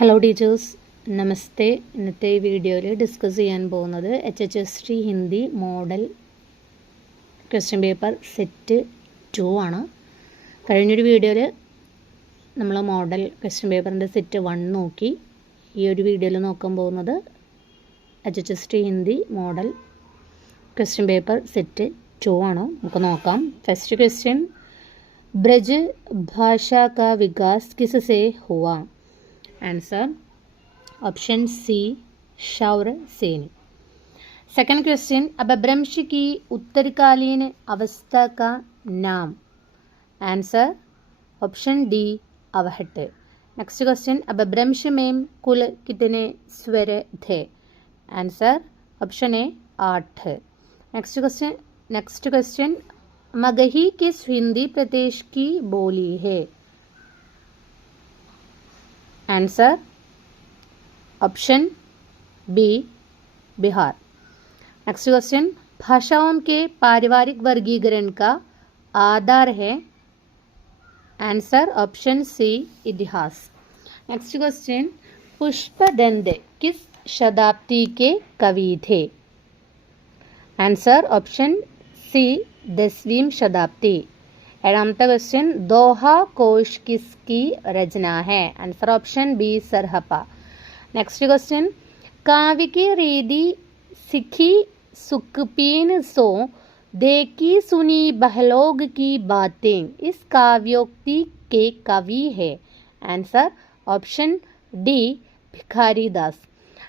Hello teachers, നമസ്തേ. ഇന്നത്തെ വീഡിയോയിൽ discuss ചെയ്യാൻ പോകുന്നത് HHST Hindi model question paper set 2 ആണ്. കഴിഞ്ഞൊരു വീഡിയോയിൽ നമ്മൾ മോഡൽ ക്വസ്റ്റ്യൻ പേപ്പറിൻ്റെ സെറ്റ് 1 നോക്കി. ഈ ഒരു വീഡിയോയിൽ നോക്കാൻ പോകുന്നത് HHST Hindi model question paper set 2 ആണ്. നമുക്ക് നോക്കാം. ഫസ്റ്റ് ക്വസ്റ്റ്യൻ, ब्रज भाषा का विकास किससे हुआ? Answer option C, Shauraseni. Second question, अपभ्रंश की उत्तरकालीन अवस्था का नाम? Answer option D, Avahatt. Next question, अपभ्रंश में कुल कितने स्वर थे? Answer option A, 8. Next question, Magahi किस हिंदी प्रदेश की बोली है? Answer option B, Bihar. Next question, भाषाओं के पारिवारिक वर्गीकरण का आधार है? आंसर ऑप्शन सी, इतिहास. नेक्स्ट क्वेश्चन, पुष्पदंत किस शताब्दी के कवि थे? आंसर ऑप्शन सी, 10वीं शताब्दी. एडामता क्वेश्चन, दोहा कोश किसकी रचना है? Answer option B, Sarahapa. Next question, काव्य की रीति सिखी सुखपीन सो देखी सुनी बहलोग की बातें इस काव्योक्ति के कवि है? आंसर ऑप्शन डी, भिखारी दास.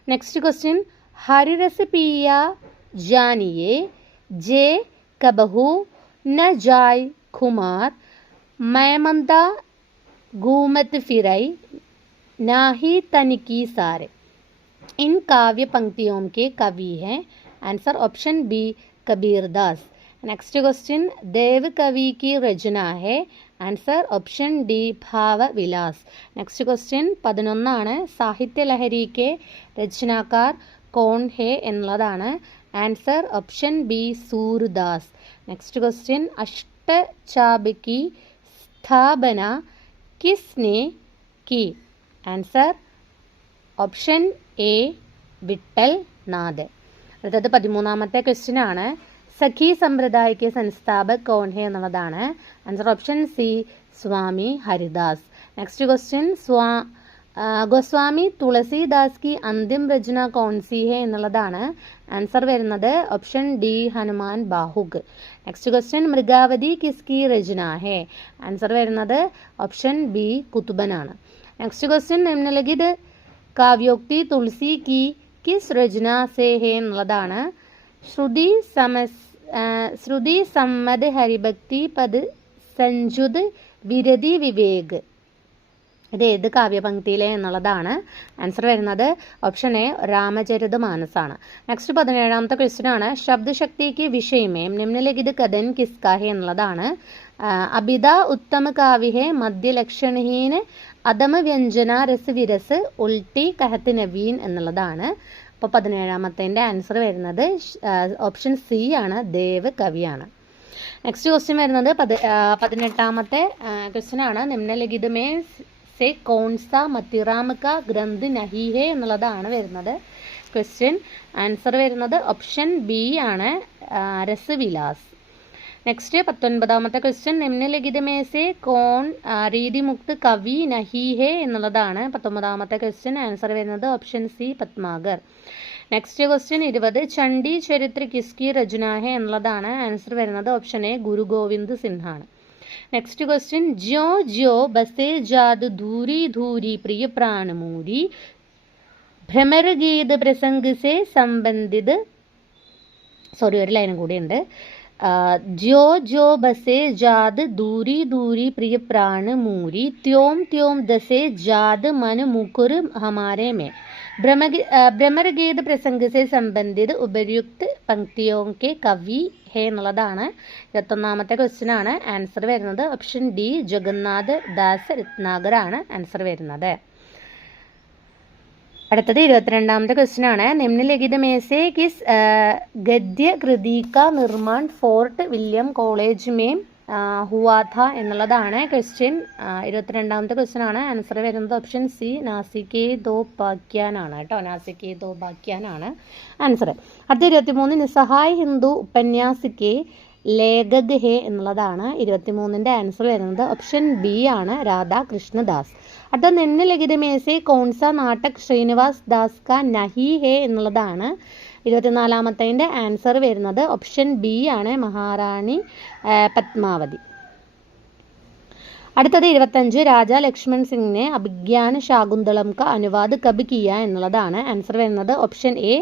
नेक्स्ट क्वेश्चन, हरिरस पिया जानिए जे कबहू न जाय खुमार मैमंदा घूमत फिरई नाही तनिकी सारे इन काव्य पंक्तियों के कवि हैं? Answer option B, Kabir Das. Next question, देव कवि की रचना है? आंसर ऑप्शन डी, भाव विलास. नेक्स्ट क्वेश्चन 11 साहित्य लहरी के रचनाकार कौन है എന്നുള്ളതാണ്. Answer option B, Surdas. Next question, Ashtachhap की स्थापना किसने की? Answer option A, Vitthal Nath. അടുത്തത് 13ാമത്തെ ക്വസ്റ്റ്യൻ ആണ്. സഖി സമ്പ്രദായ संस्थापक कौन है എന്നുള്ളതാണ്. Answer option C, Swami Haridas. Next question, Goswami Tulsidas की अंतिम रचना कौन सी है എന്നുള്ളതാണ്. ആൻസർ വരുന്നത് option D, Hanuman Bahuk. Next question, Mrigavati കിസ്കി രചന ഹെ? ആൻസർ വരുന്നത് ഓപ്ഷൻ ബി, കുതുബനാണ്. നെക്സ്റ്റ് ക്വസ്റ്റ്യൻ, നിമ്നലിഖിത് കാവ്യോക്തി തുളസി की किस रचना से है എന്നുള്ളതാണ്. ശ്രുതി സമ്മത് ഹരിഭക്തി പദ് സഞ്ജുത് വിരതി വിവേക് ഇത് ഏത് കാവ്യപംക്തിയിലെ എന്നുള്ളതാണ്. ആൻസർ വരുന്നത് ഓപ്ഷൻ എ, രാമചരിത മാനസാണ്. നെക്സ്റ്റ് 17ാമത്തെ ക്വസ്റ്റ്യൻ ആണ്. ശബ്ദശക്തിക്ക് വിഷയമേ നിമ്നലിഖിത് കഥൻ കിസ്കാ ഹെ എന്നുള്ളതാണ്. അബിത ഉത്തമ കാവ്യ ഹെ മധ്യലക്ഷണഹീൻ അദമ വ്യഞ്ജന രസ് വിരസ് ഉൾട്ടി കഹത്ത് നവീൻ എന്നുള്ളതാണ്. അപ്പോൾ 17ാമത്തേൻ്റെ ആൻസർ വരുന്നത് ഓപ്ഷൻ സി ആണ്, ദേവ് കവിയാണ്. നെക്സ്റ്റ് ക്വസ്റ്റ്യൻ വരുന്നത് 18ാമത്തെ ക്വസ്റ്റ്യൻ ആണ്. നിമ്നലിഖിത് മേ से कौन सा मतिराम का ग्रंथ नहीं है എന്നുള്ളതാണ് വരുന്നത് ക്വസ്റ്റ്യൻ. ആൻസർ വരുന്നത് ഓപ്ഷൻ ബി ആണ്, രസവിലാസ്. നെക്സ്റ്റ് 19ാമത്തെ ക്വസ്റ്റ്യൻ, നിമ്നലിഖിത് മേ സെ കോൺ രീതിമുക്ത് കവി നഹി ഹെ എന്നുള്ളതാണ് 19ാമത്തെ ക്വസ്റ്റ്യൻ. ആൻസർ വരുന്നത് option C, Padmakar. Next question 20, Chandi Charitra കിസ്കി രചന ഹെ എന്നുള്ളതാണ്. ആൻസർ വരുന്നത് ഓപ്ഷൻ എ, ഗുരു ഗോവിന്ദ് സിൻഹാണ്. नेक्स्ट क्वेश्चन, ज्यो ज्यो बसे जाद धूरी धूरी प्रिय प्राण मूरी भ्रमर गीत प्रसंग से संबंधित ഒരു ലൈനും കൂടി ഉണ്ട്. ज्यो ज्यो बसे जाद दूरी दूरी प्रिय प्राण मूरी त्योम त्योम दसे जाद मन मुकुर हमारे में भ्रमर गीत प्रसंग से संबंधित उपयुक्त पंक्तियों के कवि ഹേ എന്നുള്ളതാണ് 21ാമത്തെ ക്വസ്റ്റ്യൻ ആണ്. ആൻസർ വരുന്നത് ഓപ്ഷൻ ഡി, ജഗന്നാഥ് ദാസ് രത്നാകർ ആണ് ആൻസർ വരുന്നത്. അടുത്തത് 22ാമത്തെ ക്വസ്റ്റ്യൻ ആണ്. നിമ്നലിഖിത് में से किस गद्य कृति का निर्माण फोर्ट विलियम कॉलेज में ഹുവാ ഥ എന്നുള്ളതാണ് ക്വസ്റ്റ്യൻ. 22ാമത്തെ ക്വസ്റ്റ്യൻ ആണ്. ആൻസർ വരുന്നത് ഓപ്ഷൻ സി നാസികെ ദോ ബാക്യാനാണ് കേട്ടോ. നാസികെ ദോ ബാക്യാനാണ് ആൻസർ. അടുത്ത 23 നിസ്സഹായ് ഹിന്ദു ഉപന്യാസിക്കെ ലേഖക് ഹേ എന്നുള്ളതാണ്. 23ന്റെ ആൻസർ വരുന്നത് ഓപ്ഷൻ ബി ആണ് രാധാകൃഷ്ണദാസ്. അടുത്ത നിമ്ന ലിഖിത में से कौन सा नाटक ശ്രീനിവാസ് ദാസ് का नहीं है എന്നുള്ളതാണ്. 24ാമത്തെ ആൻസർ വരുന്നത് ഓപ്ഷൻ ബി ആണ് മഹാറാണി പത്മാവതി. അടുത്തത് 25 രാജാ ലക്ഷ്മൺ സിംഗിനെ അഭിജ്ഞാന ശാകുന്തളം ക അനുവാദ് കബ് കിയ എന്നുള്ളതാണ്. ആൻസർ വരുന്നത് ഓപ്ഷൻ എ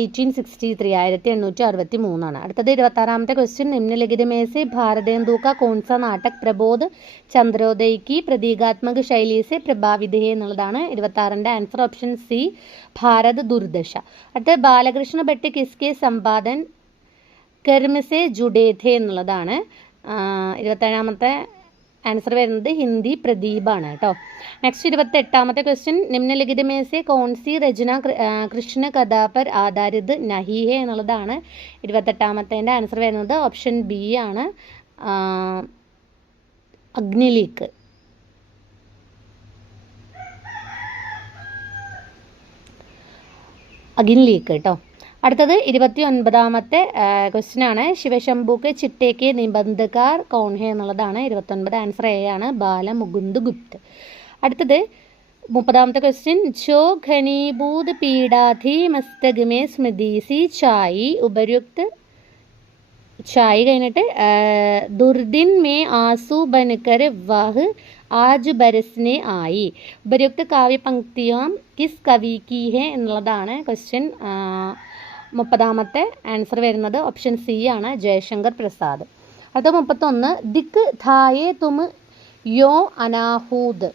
1863 1863 ആണ്. അടുത്തത് 26ാമത്തെ ക്വസ്റ്റ്യൻ നിമ്നലിഖിത में से भारतेंदु का कौन सा नाटक प्रबोध चंद्रोदय की प्रतीकात्मक शैली से प्रभावित है എന്നുള്ളതാണ്. 26ന്റെ ആൻസർ ഓപ്ഷൻ സി ഭാരത് ദുർദശ. അടുത്ത ബാലകൃഷ്ണ ഭട്ട് കിസ്കെ സമ്പാദൻ കർമ്മ സെ ജുഡേ थे എന്നുള്ളതാണ്. 27ാമത്തെ ആൻസർ വരുന്നത് ഹിന്ദി പ്രദീപാണ് കേട്ടോ. നെക്സ്റ്റ് 28ാമത്തെ ക്വസ്റ്റ്യൻ നിമ്നലിഖിത में से कौन सी रचना കൃഷ്ണ കഥാ पर आधारित नहीं है എന്നുള്ളതാണ്. 28ാമത്തെ ആൻസർ വരുന്നത് ഓപ്ഷൻ ബി ആണ് അഗ്നിലീക്ക്. അഗ്നിലീക്ക് കേട്ടോ. അടുത്തത് 29ാമത്തെ ക്വസ്റ്റ്യൻ ആണ്. ശിവശംഭുക്ക് ചിട്ടേക്ക് നിബന്ധകാർ കൗൺ ഹേ എന്നുള്ളതാണ്. 29 ആൻസർ എ ആണ് ബാലമുകുന്ദ് ഗുപ്ത്. അടുത്തത് 30ാമത്തെ ക്വസ്റ്റ്യൻ ജോ ഘനീഭൂത് പീഡാധി മസ്തക് മേ സ്മൃതി സി ചായി ഉപര്യുക്ത് ചായി കഴിഞ്ഞിട്ട് ദുർദിൻ മേ ആസു ബൻകർ വഹ് ആജ് ബരസ്നെ ആയി ഉപര്യുക്ത് കാവ്യ പങ്ക്തിയാം കിസ് കവി കി ഹേ എന്നുള്ളതാണ് ക്വസ്റ്റ്യൻ. 30ാമത്തെ ആൻസർ വരുന്നത് ഓപ്ഷൻ സി ആണ് ജയശങ്കർ പ്രസാദ്. അടുത്ത 31 ദിക് ധായേ തും യോ അനാഹൂദ്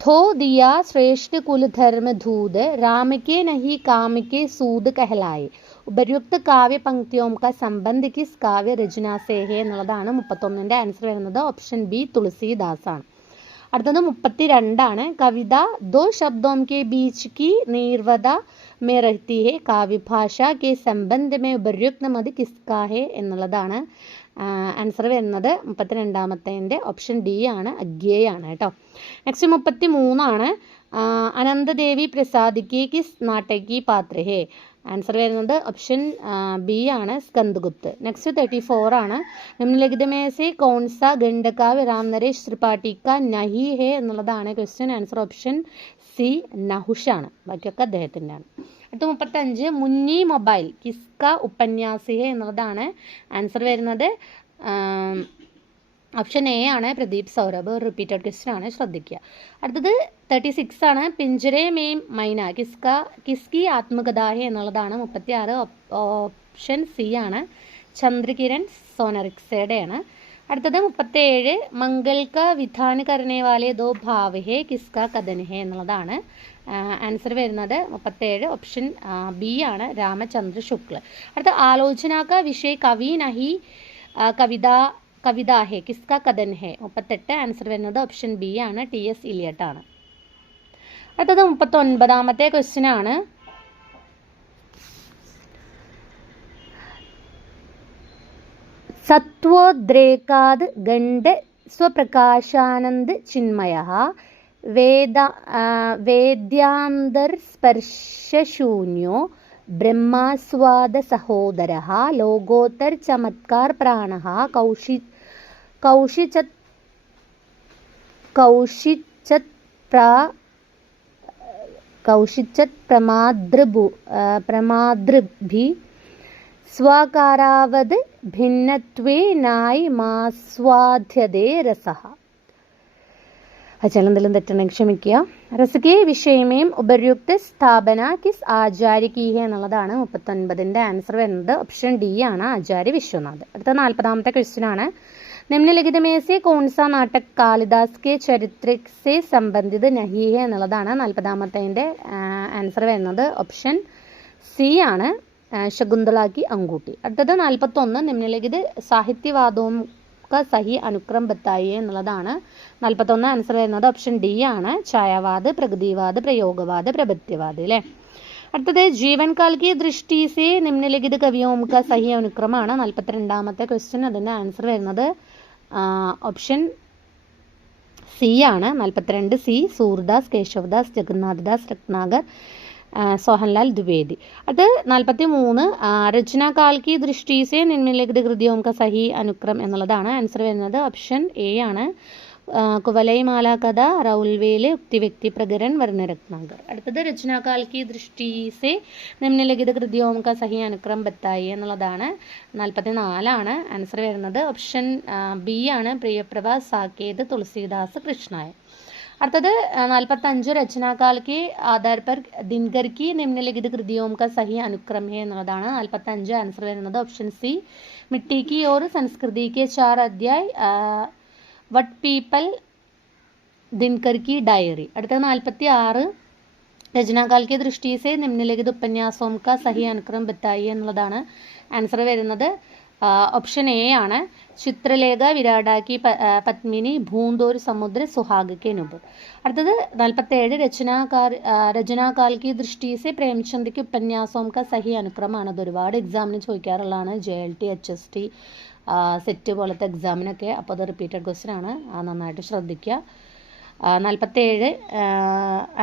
थो दिया श्रेष्ठ कुल धर्म धूद राम के नहीं काम के सूद कहलाए ഉപര്യുക്ത കാവ്യ പങ്ക്തിയോം ക സംബന്ധ് കിസ് കാവ്യ രചന സേ ഹേ എന്നുള്ളതാണ്. 31ന്റെ ആൻസർ വരുന്നത് ഓപ്ഷൻ ബി തുളസീദാസ് ആണ്. അടുത്തത് 32 ആണ്. കവിത ദോ ശബ്ദോം കെ ബീച്ച് की निर्वदा में रहती है काव्य भाषा के संबंध में उपयुक्त मत किसका है എന്നുള്ളതാണ്. ആൻസർ വരുന്നത് 32ാമത്തെ ഓപ്ഷൻ ഡി ആണ് അഗ്യേയാണ് കേട്ടോ. നെക്സ്റ്റ് 33 ആണ്. അനന്തദേവി പ്രസാദ് കി കിസ് നാടകി പാത്ര ഹേ ആൻസർ വരുന്നത് ഓപ്ഷൻ ബി ആണ് സ്കന്ദഗുപ്ത്. നെക്സ്റ്റ് 34 ആണ്. നിമ്നലിഖിത में से कौन सा ഖണ്ഡകാവ്യ രാം നരേഷ് ത്രിപാഠി का नहीं है എന്നുള്ളതാണ് ക്വസ്റ്റ്യൻ. ആൻസർ ഓപ്ഷൻ സി നഹുഷാണ്. ബാക്കിയൊക്കെ അദ്ദേഹത്തിൻ്റെ ആണ്. അടുത്ത 35 മുന്നി മൊബൈൽ കിസ്ക ഉപന്യാസി ഹേ എന്നുള്ളതാണ്. ആൻസർ വരുന്നത് ഓപ്ഷൻ എ ആണ് പ്രദീപ് സൗരഭ്. റിപ്പീറ്റഡ് ക്വസ്റ്റ്യൻ ആണ്, ശ്രദ്ധിക്കുക. അടുത്തത് 36 ആണ്. പിഞ്ചരെ മേം മൈന കിസ്കി ആത്മകഥാ ഹേ എന്നുള്ളതാണ്. 36 ഓപ്ഷൻ സി ആണ് ചന്ദ്രകിരൺ സോനറിക്സയുടെ ആണ്. അടുത്തത് 37 മംഗൾ ക വിധാൻ കർണേ വാലെ ദോ ഭാവ് ഹേ കിസ്ക കഥൻ ഹേ എന്നുള്ളതാണ്. ആൻസർ വരുന്നത് 37 ഓപ്ഷൻ ബി ആണ് രാമചന്ദ്ര ശുക്ല. അടുത്ത ആലോചന ക വിഷയ കവി നഹി കവിത ഹേ കിസ്ക കഥൻ ഹേ 38 ആൻസർ വരുന്നത് ഓപ്ഷൻ ബി ആണ് ടി.എസ്. ഇലിയട്ട് ആണ്. അടുത്തത് 39ാമത്തെ ക്വസ്റ്റ്യൻ ആണ്. സത്വോദ്രേകാത് ഗണ്ഡ സ്വപ്രകാശാനന്ദ ചിന്മയഃ വേദ്യാന്തർസ്പർശശൂന്യോ ബ്രഹ്മാസ്വാദ സഹോദരഃ ലോകോത്തർ ചമത്കാർ പ്രാണഃ കൗശിച്ചത് പ്രമാതൃഭി സ്വകാരാവത് ഭിന്നത്വേ നായ് മാസ്വാദ്യതേ രസഃ. എന്തെങ്കിലും തെറ്റുണ്ടെങ്കിൽ ക്ഷമിക്കുക. രസകേ വിഷയമേം ഉപര്യുക്ത സ്ഥാപന കിസ് ആചാര്യ കി ഹേ എന്നുള്ളതാണ്. 39ന്റെ ആൻസർ വരുന്നത് ഓപ്ഷൻ ഡി ആണ് ആചാര്യ വിശ്വനാഥ്. അടുത്ത 40ാമത്തെ ക്വസ്റ്റ്യൻ ആണ്. നിമ്നലിഖിത में से कौन सा नाटक കാളിദാസ് के चरित्र से संबंधित नहीं है എന്നുള്ളതാണ്. 40ാമത്തെ ആൻസർ വരുന്നത് ഓപ്ഷൻ സി ആണ് ശകുന്തള की अंगूठी. അടുത്തത് 41 നിമ്നലിഖിത സാഹിത്യവാദവും का सही अनुक्रम बताइए എന്നുള്ളതാണ്. 41 ആൻസർ വരുന്നത് ഓപ്ഷൻ ഡി ആണ് ഛായാവാദ് പ്രകൃതിവാദ് പ്രയോഗവാദ് പ്രഭത്യവാദ് അല്ലേ. അടുത്തത് ജീവൻ കാൽ की दृष्टि से निम्नलिखित कवियों का सही अनुक्रम ആണ്. 42ാമത്തെ ക്വസ്റ്റ്യൻ. അതിൻ്റെ ആൻസർ വരുന്നത് ഓപ്ഷൻ സി ആണ്. 42 സി, സൂർദാസ്, കേശവദാസ്, ജഗന്നാഥദാസ്, രത്നാകർ, सोहनलाल द्विवेदी. അത് 43 രചനാ കാൽ की दृष्टि से निम्नलिखित कृतियों का सही अनुक्रम എന്നുള്ളതാണ്. ആൻസർ വരുന്നത് ഓപ്ഷൻ എ ആണ്. കുവലൈമാല കഥ, റൗൽവേല്, ഉക്തിവ്യക്തി പ്രകരൺ, വർണ്ണരത്നാകർ. അടുത്തത് രചനാകാൽ की दृष्टि से निम्नलिखित कृतियों का सही अनुक्रम बताइए എന്നുള്ളതാണ്. 44 ആണ്. ആൻസർ വരുന്നത് ഓപ്ഷൻ ബി ആണ്. പ്രിയപ്രഭ, സാക്കേത്, തുളസീദാസ്, കൃഷ്ണായ. അടുത്തത് 45 രചനാകാൽ के आधार पर दिनकर की निम्नलिखित कृतियों का सही अनुक्रम है എന്നുള്ളതാണ്. 45 ആൻസർ വരുന്നത് ഓപ്ഷൻ സി. मिट्टी की और संस्कृति के 4 अध्याय, वट पीपल, दिनकर की डायरी. അടുത്തത് 46 രചനാകാൽ की दृष्टि से निम्नलिखित उपन्यासों का सही अनुक्रम बताइए എന്നുള്ളതാണ്. ആൻസർ വരുന്നത് ഓപ്ഷൻ എ ആണ്. ചിത്രലേഖ, വിരാടാക്കി, പത്മിനി, ഭൂന്ത് और समुद्र, सुहाग के नुपुर. അടുത്തത് 47 രചനാകാൽ की दृष्टि से പ്രേംചന്ദ് के उपन्यासों का सही अनुक्रമമാണ്. അത് ഒരുപാട് എക്സാമിന് ചോദിക്കാറുള്ളതാണ്. JLT, HST, സെറ്റ് പോലത്തെ എക്സാമിനൊക്കെ. അപ്പോൾ അത് റിപ്പീറ്റഡ് ക്വസ്റ്റ്യൻ ആണ്, നന്നായിട്ട് ശ്രദ്ധിക്കുക. 47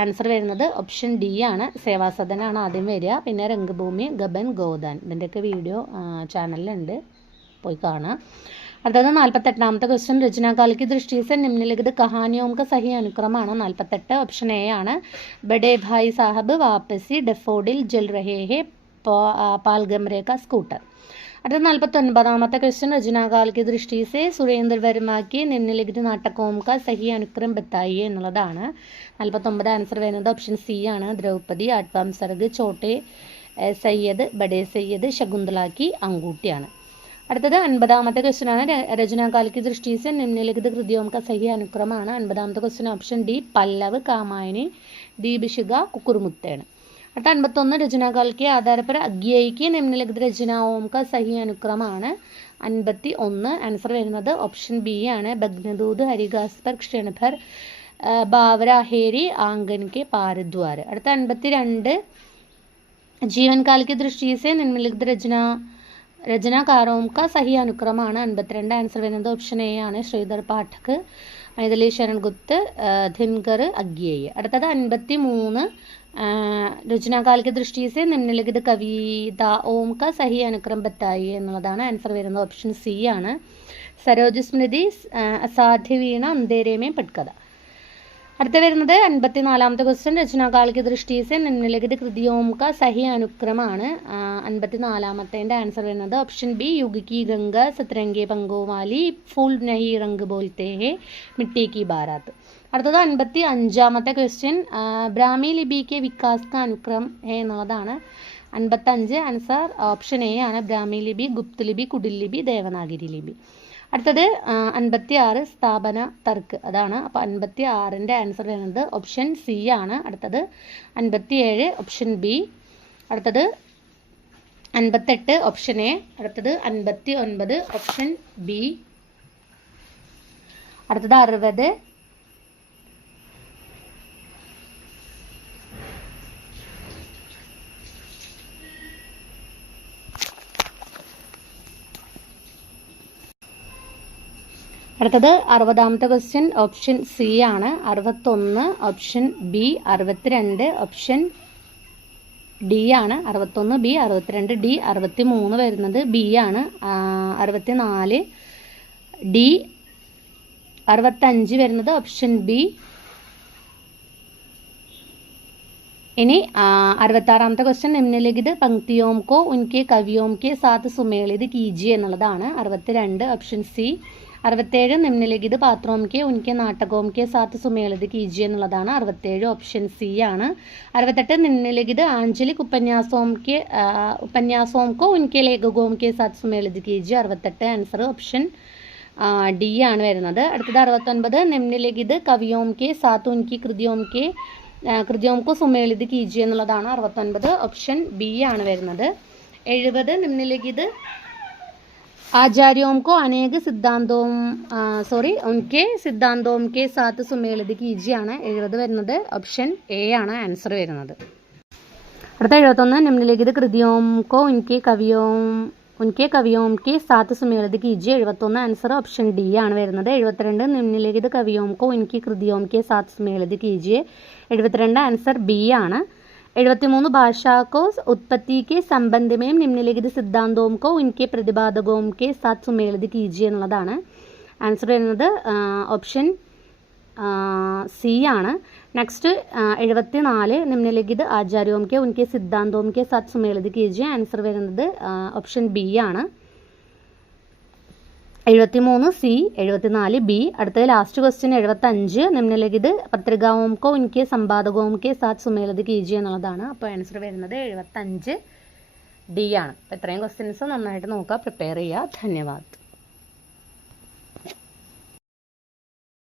ആൻസർ വരുന്നത് ഓപ്ഷൻ ഡി ആണ്. സേവാസദനാണ് ആദ്യം വരിക, പിന്നെ രംഗഭൂമി, ഗബൻ, ഗോദാൻ. ഇതിൻ്റെയൊക്കെ വീഡിയോ ചാനലിലുണ്ട്, പോയി കാണാം. അടുത്തത് 48ാമത്തെ ക്വസ്റ്റ്യൻ രചനാകാൽ की दृष्टि से निम्नलिखित कहानियों का सही अनुक्रमമാണ്. 48 ഓപ്ഷൻ എ ആണ്. ബഡേ ഭായ് സാഹബ്, വാപ്പസി, ഡെഫോഡിൽ, ജൽ രഹേ ഹേ, പാൽഗംറെ का स्कूटर. അടുത്ത 49ാമത്തെ ക്വസ്റ്റ്യൻ രചനാകാൽ की दृष्टि से സുരേന്ദ്ര വർമ്മ की निम्नलिखित नाटकों का सही अनुक्रम बताइए എന്നുള്ളതാണ്. 49 ആൻസർ വരുന്നത് ഓപ്ഷൻ സി ആണ്. ദ്രൗപദി, ആട്വാം സർഗ്, ചോട്ടെ സയ്യദ്, ബഡേ സയ്യദ്, ശകുന്തള की അങ്കൂട്ടിയാണ്. അടുത്തത് 50ാമത്തെ ക്വസ്റ്റ്യൻ ആണ്. രചനാകാൽ की दृष्टि से निम्नलिखित कृतियों का सही अनुक्रमമാണ്. 50ാമത്തെ ക്വസ്റ്റ്യൻ ഓപ്ഷൻ ഡി, പല്ലവ്, കാമായനി, ദീപശിഖ, കുക്കുറുമുത്തേണ്. അടുത്ത 51 രചനാകാൽ के आधार पर अज्ञेय की निम्नलिखित रचनाओं का सही अनुक्रमമാണ്. 51 ആൻസർ വരുന്നത് ഓപ്ഷൻ ബി ആണ്. ഭഗ്നദൂത്, ഹരിഗാസ്പർ, ക്ഷണഭർ, ബാവര, ഹേരി, ആംഗൻ के പാരദ്വാര. അടുത്ത 52 जीवन काल की दृष्टि से निम्नलिखित രചനാകാരോं का सही अनुक्रमമാണ്. 52 ആൻസർ വരുന്നത് ഓപ്ഷൻ എ ആണ്. ശ്രീധർ പാഠക്, മൈഥിലി ശരൺ ഗുപ്ത്, ധിൻകർ, അഗ്യേയ. അടുത്തത് 53 രചനാകാൽ की दृष्टि से निम्नलिखित कविताओं का सही अनुक्रम बताइए എന്നുള്ളതാണ്. ആൻസർ വരുന്നത് ഓപ്ഷൻ സി ആണ്. സരോജ് സ്മൃതി, അസാധ്യ വീണ, അന്ധേരെ में പട്കഥ. അടുത്ത വരുന്നത് 54ാമത്തെ ക്വസ്റ്റ്യൻ രചനാകാൽ की दृष्टि से निम्नलिखित कृतियों का सही अनुक्रमമാണ്. 54ാമത്തേൻ്റെ ആൻസർ വരുന്നത് ഓപ്ഷൻ ബി, യുഗ് की गंगा, सतरंगे पंगों वाली, फूल नहीं रंग बोलते हैं, मिट्टी की बारात. അടുത്തത് 55ാമത്തെ ക്വസ്റ്റ്യൻ ബ്രാഹ്മി ലിപി के विकास का अनुक्रम है എന്നുള്ളതാണ്. 55 ആൻസർ ഓപ്ഷൻ എ ആണ്. ബ്രാഹ്മി ലിപി, ഗുപ്ത ലിപി, കുടിൽ ലിപി, ദേവനാഗിരി ലിപി. അടുത്തത് 56 സ്ഥാപന തർക്ക്, അതാണ്. അപ്പോൾ 56ൻ്റെ ആൻസർ വരുന്നത് ഓപ്ഷൻ സി ആണ്. അടുത്തത് 57 ഓപ്ഷൻ ബി. അടുത്തത് 58 ഓപ്ഷൻ എ. അടുത്തത് 59 ഓപ്ഷൻ ബി. അടുത്തത് 60 അടുത്തത് 60ാമത്തെ ക്വസ്റ്റ്യൻ ഓപ്ഷൻ സി ആണ്. 61 ഓപ്ഷൻ ബി. 62 ഓപ്ഷൻ ഡി ആണ്. 61 ബി, 62 ഡി. 63 വരുന്നത് ബി ആണ്. 64 ഡി. 65 വരുന്നത് ഓപ്ഷൻ ബി. ഇനി 66ാമത്തെ ക്വസ്റ്റ്യൻ നിമ്നലിഖിത് പങ്ക്തിയോം കോ ഉൻകെ കവിയോം കെ സാത്ത് സുമേളിത് കീജിയെ എന്നുള്ളതാണ്. 62 ഓപ്ഷൻ സി. 67 നിമ്നലിഖിത് പാത്രോം കെ ഉൻകെ നാടകോം കെ സാത്ത് സുമേളിത് കീജിയെ എന്നുള്ളതാണ്. 67 ഓപ്ഷൻ സി ആണ്. 68 നിമ്നലിഖിത് ആഞ്ചലിക് ഉപന്യാസോം കോ ഉൻകെ ലേഖകോം കെ സാത്ത് സുമേളിത് കീജിയെ. 68 ആൻസർ ഓപ്ഷൻ ഡി ആണ് വരുന്നത്. അടുത്തത് 69 നിമ്നലിഖിത് കവിയോം കെ സാത്ത് ഉൻകി കൃതിയോം കോ സുമേളിത് കീജിയെ എന്നുള്ളതാണ്. 69 ഓപ്ഷൻ ബി ആണ് വരുന്നത്. 70 നിമ്നലിഖിത് आचार्यों को अनेक उनके सिद्धांतों के साथ सुमेलित कीजिए ആണ് 70 വരുന്നത്. ഓപ്ഷൻ എ ആണ് ആൻസർ വരുന്നത്. അടുത്ത 71 निम्नलिखित कृतियों को उनके कवियों ഉൻകെ കവിയോം കെ സാത്ത് സുമേളിത് കീജിയെ 71 ആൻസർ ഓപ്ഷൻ ഡി ആണ് വരുന്നത്. 72 നിമ്നലിഖിത കവിയോം കോ ഉൻകി കൃതിയോം കെ സാത്ത് സുമേളിത് കീജിയെ 72 ആൻസർ ബി ആണ്. 73 ഭാഷാ को उत्पत्ति के संबंध में निम्नलिखित सिद्धांतों को उनके प्रतिपादकों के साथ सुमेलित कीजिए എന്നുള്ളതാണ്. ആൻസർ വരുന്നത് ഓപ്ഷൻ സി ആണ്. നെക്സ്റ്റ് 74 നിമ്നലിഖിത ആചാര്യോം കെ ഉൻകെ സിദ്ധാന്തോം കെ സാത്ത് സുമേളിത് കീജിയെ. ആൻസർ വരുന്നത് ഓപ്ഷൻ ബി ആണ്. 73 സി, 74 ബി. അടുത്തത് ലാസ്റ്റ് ക്വസ്റ്റ്യൻ 75 നിമ്നലിഖിത് പത്രികാओं को उनके संपादकों के साथ सुमेलित कीजिए എന്നുള്ളതാണ്. അപ്പോൾ ആൻസർ വരുന്നത് 75 ഡി ആണ്. അപ്പോൾ ഇത്രയും ക്വസ്റ്റ്യൻസ് നന്നായിട്ട് നോക്കുക, പ്രിപ്പയർ ചെയ്യുക. ധന്യവാദ്.